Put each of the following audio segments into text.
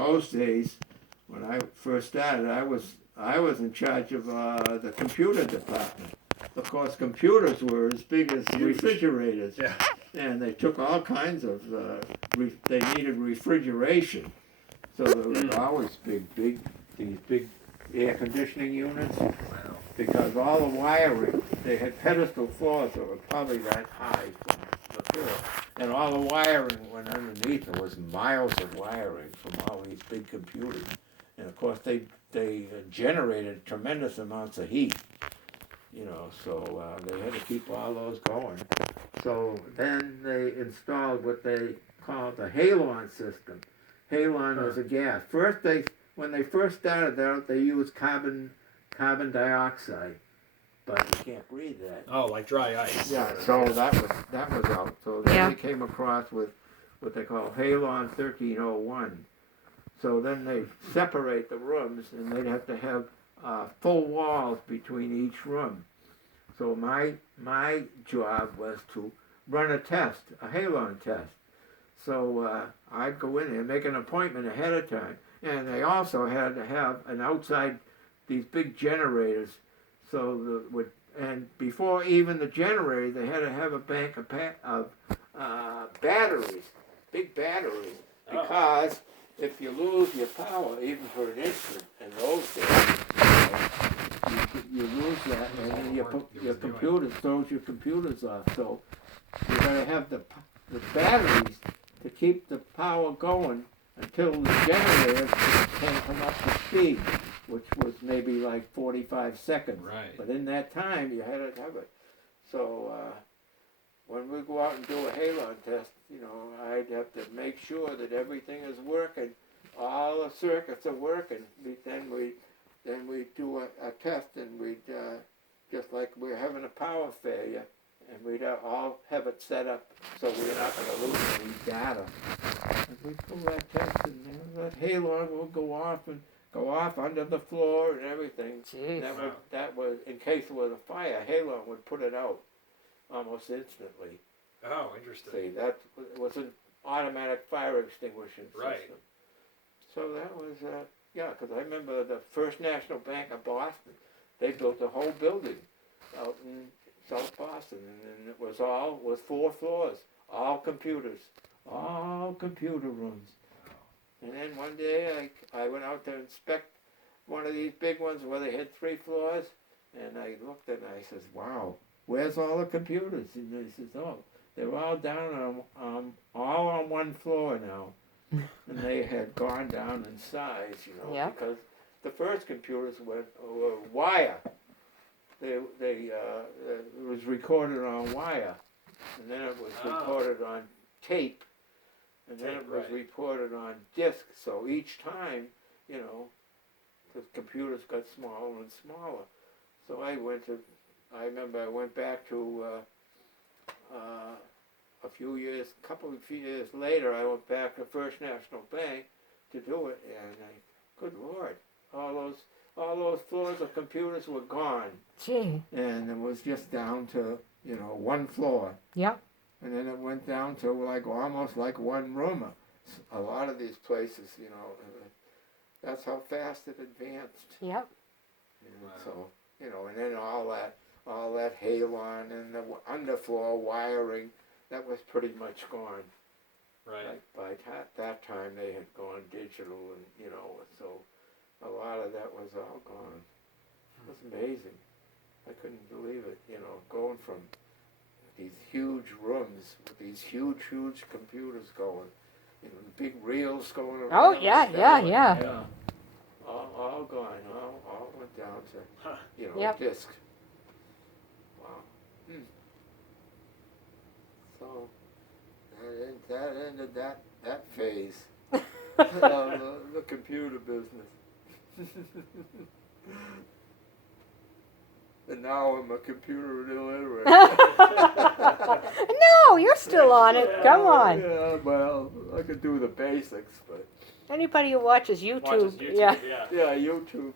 those days, when I first started, I was in charge of the computer department. Of course, computers were as big as refrigerators, Yeah. and they took all kinds of. They needed refrigeration, so there was always these big air conditioning units. Wow. Because all the wiring, they had pedestal floors that were probably that high from the floor, and all the wiring went underneath. There was miles of wiring from all these big computers, and of course they generated tremendous amounts of heat, you know. So they had to keep all those going. So then they installed what they called the halon system. Halon was a gas. When they first started out, they used carbon dioxide, but you can't breathe that. Oh, like dry ice. Yeah, so that was out. So then they came across with what they call Halon 1301. So then they separate the rooms, and they'd have to have full walls between each room. So my job was to run a test, a Halon test. So I'd go in there, make an appointment ahead of time, and they also had to have an outside, these big generators, and before even the generator, they had to have a bank of batteries, big batteries, because if you lose your power, even for an instant, in those days, you lose that, and then your computer throws your computers off. So you're going to have the batteries to keep the power going until the generator can come up to speed, which was maybe like 45 seconds. Right. But in that time, you had to have it. So when we go out and do a halon test, you know, I'd have to make sure that everything is working, all the circuits are working. Then we do a test, and we'd just like we're having a power failure, and we'd all have it set up so we're not going to lose any data. And we pull that test, and that halon will go off under the floor and everything. Jeez. That was in case there was a fire. Halon would put it out almost instantly. Oh, interesting. See, that was an automatic fire extinguishing system. Right. So that was because I remember the First National Bank of Boston. They built a whole building out in South Boston, and it was 4 floors, all computers, all computer rooms. And then one day I went out to inspect one of these big ones where they had 3 floors, and I looked and I says, "Wow, where's all the computers?" And they says, "Oh, they're all down all on one floor now." And they had gone down in size, you know, because the first computers were wire. It was recorded on wire, and then it was recorded on tape, and then it was recorded on disc. So each time, you know, the computers got smaller and smaller. So I remember I went back to a few years later, I went back to First National Bank to do it, and good Lord, all those floors of computers were gone. Gee. And it was just down to, you know, 1 floor. Yep. And then it went down to almost like 1 room. A lot of these places, you know, that's how fast it advanced. Yep. And so, you know, and then all that halon and the underfloor wiring, that was pretty much gone. Right. Like by that time they had gone digital, and you know, so a lot of that was all gone. It was amazing. I couldn't believe it, you know, going from these huge rooms with these huge computers going, you know, big reels going around. Oh yeah. All gone. All went down to, you know, disc. Wow. So that ended that phase of the computer business. And now I'm a computer illiterate. No, you're still on it. Come on. Yeah, well, I could do the basics, but... Anybody who watches YouTube, yeah. Yeah, YouTube.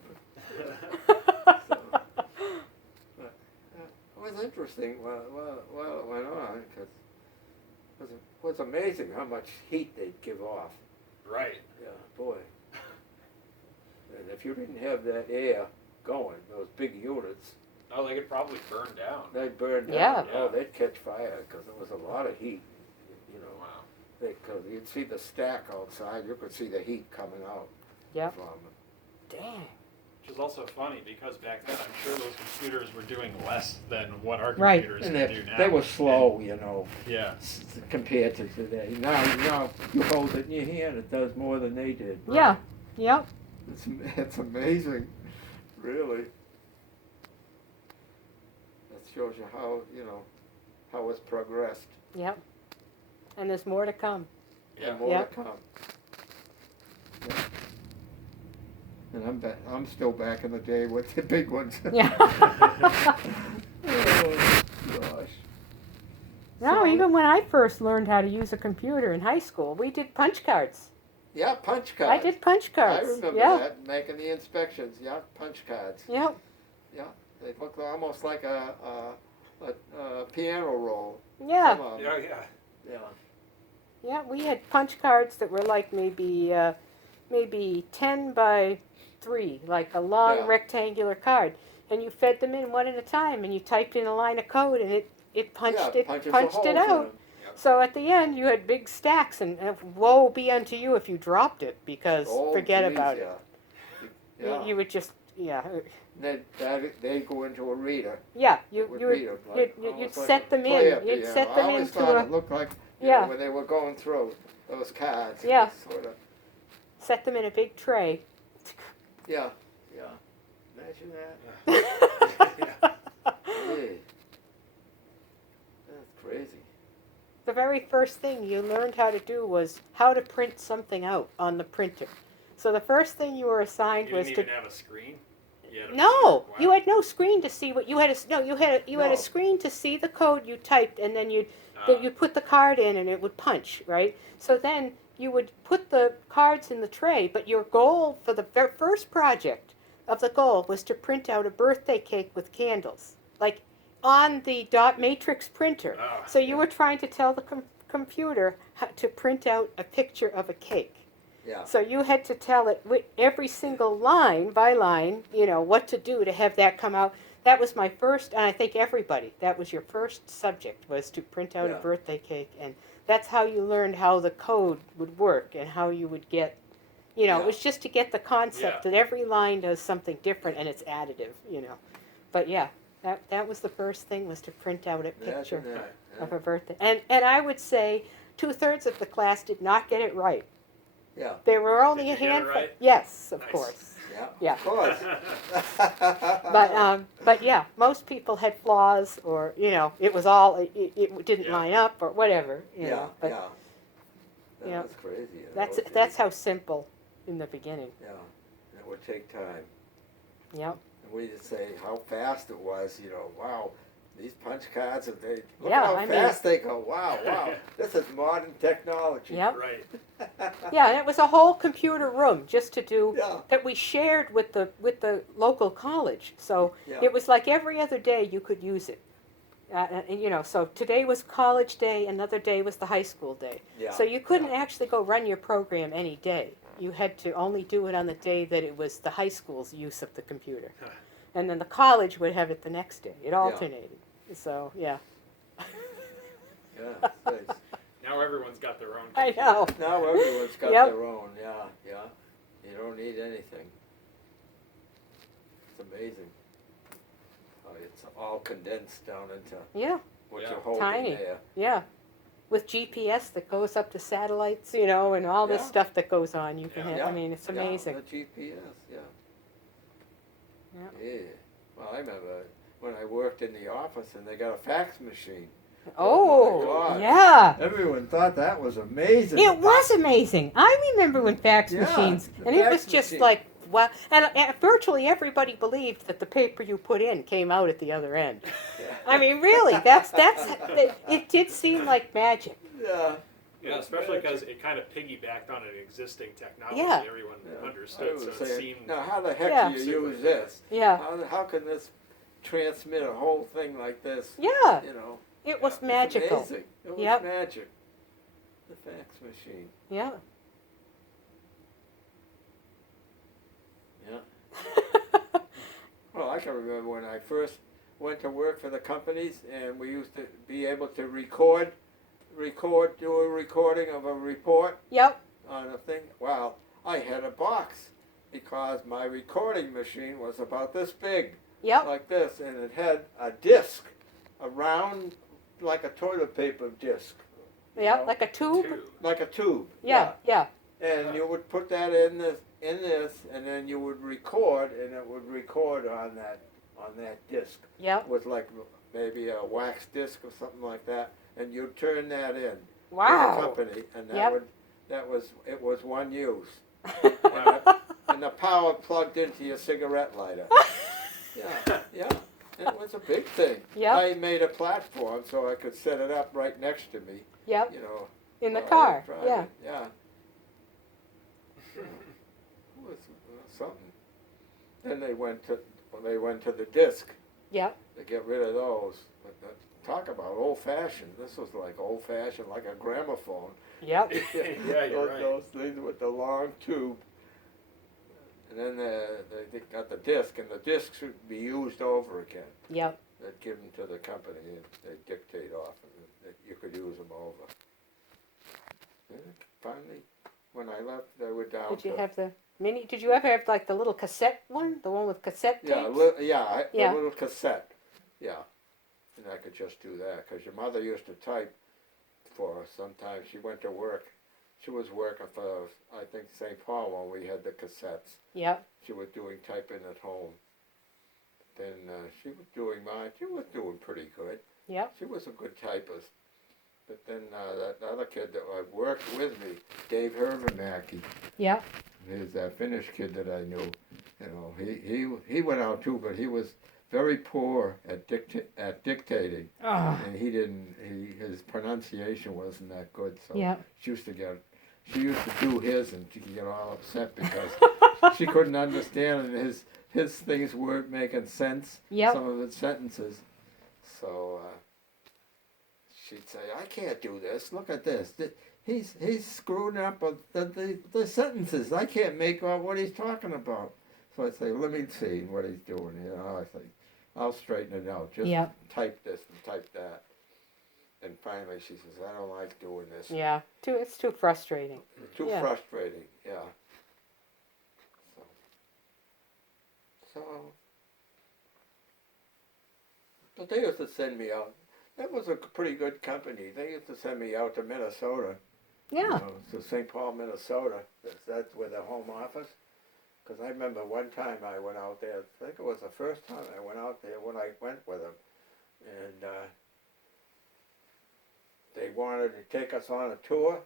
It was interesting while it went on, because it was amazing how much heat they'd give off. Right. Yeah, boy. if you didn't have that air going, those big units, Oh, they could probably burn down. they'd burn down. Yeah. Oh, they'd catch fire because there was a lot of heat. You know, Wow. because you'd see the stack outside, you could see the heat coming out. Yep. From Dang. Which is also funny because back then I'm sure those computers were doing less than what our Right. computers and can do now. they were slow, you know, Yeah. compared to today. Now you hold it in your hand, it does more than they did. Yeah. Yep. It's amazing, really. That shows you how, you know, how it's progressed. Yep. And there's more to come. Yeah. And more Yep. to come. Yeah. And I'm still back in the day with the big ones. Yeah. Oh, gosh. No, So- even when I first learned how to use a computer in high school, we did punch cards. Yeah, punch cards. I did punch cards. I remember yeah. that, making the inspections. Yeah, punch cards. Yep. Yeah, they look almost like a piano roll. Yeah. Some of 'em. Yeah, yeah. Yeah. Yeah. We had punch cards that were like maybe 10 by 3, like a long Yeah. rectangular card, and you fed them in one at a time, and you typed in a line of code, and it punched Yeah, it punches the punched holes it in out. 'em. So at the end, you had big stacks, and woe be unto you if you dropped it, because Oh, forget geez, about yeah. it. Yeah. You would just They'd go into a reader. yeah. It would You read 'em, like- you'd almost set like a them in. player You'd piano. set I them always into thought a it looked like, you Yeah. know, when they were going through those cards. it Yeah. was Sort of, set them in a big tray. yeah, yeah. Imagine that. Hey. That's crazy. The very first thing you learned how to do was how to print something out on the printer. So the first thing you were assigned You was didn't to even have a screen? You had a no, printer? Wow. you had no screen to see what you had. You had No. a screen to see the code you typed, and then you Ah, put the card in, and it would punch, right? So then you would put the cards in the tray, but your goal for the first project of the goal was to print out a birthday cake with candles, like on the dot matrix printer. Ah, So you were trying to tell the computer how to print out a picture of a cake. Yeah. So you had to tell it with every single line by line, you know, what to do to have that come out. That was my first, and I think everybody, that was your first subject, was to print out a Yeah. birthday cake. And that's how you learned how the code would work and how you would get, you know, Yeah. it was just to get the concept Yeah. that every line does something different and it's additive, you know. But yeah, that was the first thing, was to print out a picture Imagine that. of a birthday. And I would say 2/3 of the class did not get it right. Yeah. There were only Did a you get it handful. right? Yes, of Nice. course. Yeah. Yeah. Of course. But yeah, most people had flaws, or you know, it was all it didn't Yeah. line up or whatever. You yeah. know, but Yeah. That yeah. was crazy. that's Okay. that's how simple in the beginning. Yeah. It would take time. Yep. And we just say how fast it was, you know, wow, these punch cards, and they look Yeah, how I mean- fast they go, wow, this is modern technology. Yep. Right. Yeah, and it was a whole computer room just to do Yeah, that we shared with the local college. So yeah, it was like every other day you could use it. And, you know, so today was college day, another day was the high school day. yeah. So you couldn't yeah. actually go run your program any day. You had to only do it on the day that it was the high school's use of the computer. Huh. And then the college would have it the next day. It alternated. So, yeah. Yeah, thanks. Now everyone's got their own I computer. know. Now everyone's got Yep. their own, yeah, yeah. You don't need anything. It's amazing. It's all condensed down into Yeah, what Yeah. you're holding Tiny. there. yeah. With GPS that goes up to satellites, you know, and all this Yeah. stuff that goes on. You can Yeah. have, Yeah. I mean, it's Yeah, amazing. the GPS, yeah. Yeah. Yeah. Well, I remember when I worked in the office and they got a fax machine. Oh, my God. yeah. Everyone thought that was amazing. It was amazing. I remember when fax Yeah, machines, the and it fax was just machine. like, wow. And virtually everybody believed that the paper you put in came out at the other end. Yeah. I mean, really, it did seem like magic. Yeah. Yeah, especially because it kind of piggybacked on an existing technology Yeah. that everyone Yeah. understood, I so was it saying, seemed... now how the heck Yeah. do you use this? Yeah, How can this transmit a whole thing like this? yeah. You know, It was it's magical. amazing. It was Yep. magic. The fax machine. Yeah. Yeah. I can remember when I first went to work for the companies, and we used to be able to do a recording of a report Yep. on a thing. Well, I had a box because my recording machine was about this big, Yep. like this, and it had a disc around like a toilet paper disc. you Yep. know, Like a tube. like a tube. Yeah. Yeah. And you would put that in this, and then you would record, and it would record on that disc. Yep. With like maybe a wax disc or something like that, and you'd turn that in to the Wow. company, and Yep. it was one use, Wow. and the power plugged into your cigarette lighter. Yeah, it was a big thing. Yep. I made a platform so I could set it up right next to me. Yep. You know. In the while I car. was driving. Yeah. Yeah. It was something. Then they went to the disc Yep. to get rid of those. But talk about old-fashioned. This was like old-fashioned, like a gramophone. Yep. Yeah, you're right. Those things with the long tube. And then they got the disc, and the discs should be used over again. Yep. They'd give them to the company, and they'd dictate off, and you could use them over. And finally, when I left, they were down Did you to... have the mini? Did you ever have like the little cassette one? The one with cassette tapes? Yeah, Yeah. a little cassette. Yeah. And I could just do that, because your mother used to type for us sometimes. She went to work. She was working for, I think, St. Paul when we had the cassettes. Yep. She was doing typing at home. Then she was doing mine. She was doing pretty good. Yep. She was a good typist. But then that other kid that worked with me, Dave Hermanmacky, Yep. he's that Finnish kid that I knew. You know, he went out too, but he was very poor at dictating, Oh. and his pronunciation wasn't that good. So Yep. she used to do his, and she could get all upset because she couldn't understand, and his things weren't making sense. Yep. Some of his sentences. So she'd say, "I can't do this. Look at this. He's screwing up the sentences. I can't make out what he's talking about." So I say, "Let me see what he's doing here." I say, "I'll straighten it out. Just Yep. type this and type that." And finally, she says, "I don't like doing this. Yeah. It's too frustrating. It's too Yeah. frustrating." Yeah. So, but they used to send me out. That was a pretty good company. They used to send me out to Minnesota. Yeah. To St. Paul, Minnesota. That's where the home office. Because I remember one time I went out there. I think it was the first time I went out there when I went with them, and they wanted to take us on a tour.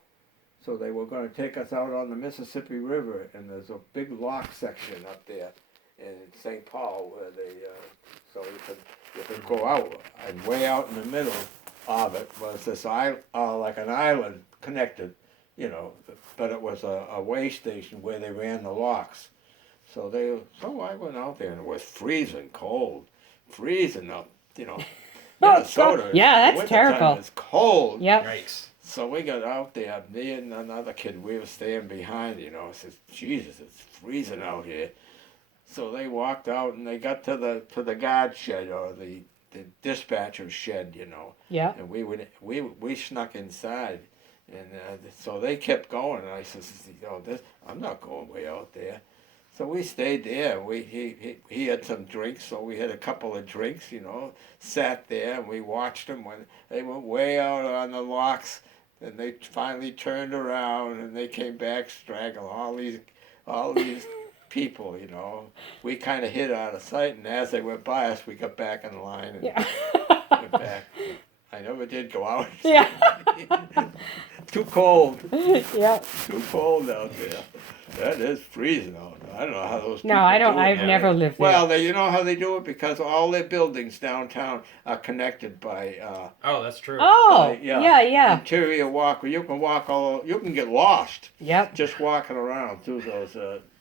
So they were going to take us out on the Mississippi River, and there's a big lock section up there in St. Paul where so you could go out, and way out in the middle of it was this like an island connected, but it was a way station where they ran the locks. So I went out there, and it was freezing cold, freezing up, Minnesota. Yeah, that's wintertime terrible. is cold. Yep. Yikes. So we got out there, me and another kid, we were staying behind, says, "Jesus, it's freezing out here." So they walked out, and they got to the guard shed, or the dispatcher's shed, Yeah. and we snuck inside, and so they kept going, and I says, I'm not going way out there. So we stayed there. He had some drinks, so we had a couple of drinks, sat there, and we watched them when they went way out on the locks, and they finally turned around, and they came back straggling all these people, We kind of hid out of sight, and as they went by us, we got back in line and Yeah. went back. I never did go out. Yeah. Too cold. Yeah. Too cold out there. That is freezing out. I don't know how those people No, I don't. do it. I've never lived there. Well, you know how they do it? Because all their buildings downtown are connected by Oh, that's true. Oh. yeah. Yeah. interior walkway. You can get lost Yep. just walking around through those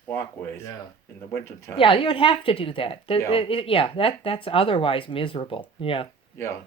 walkways Yeah. in the wintertime. Yeah, you'd have to do that. Yeah. That's otherwise miserable. Yeah. Yeah.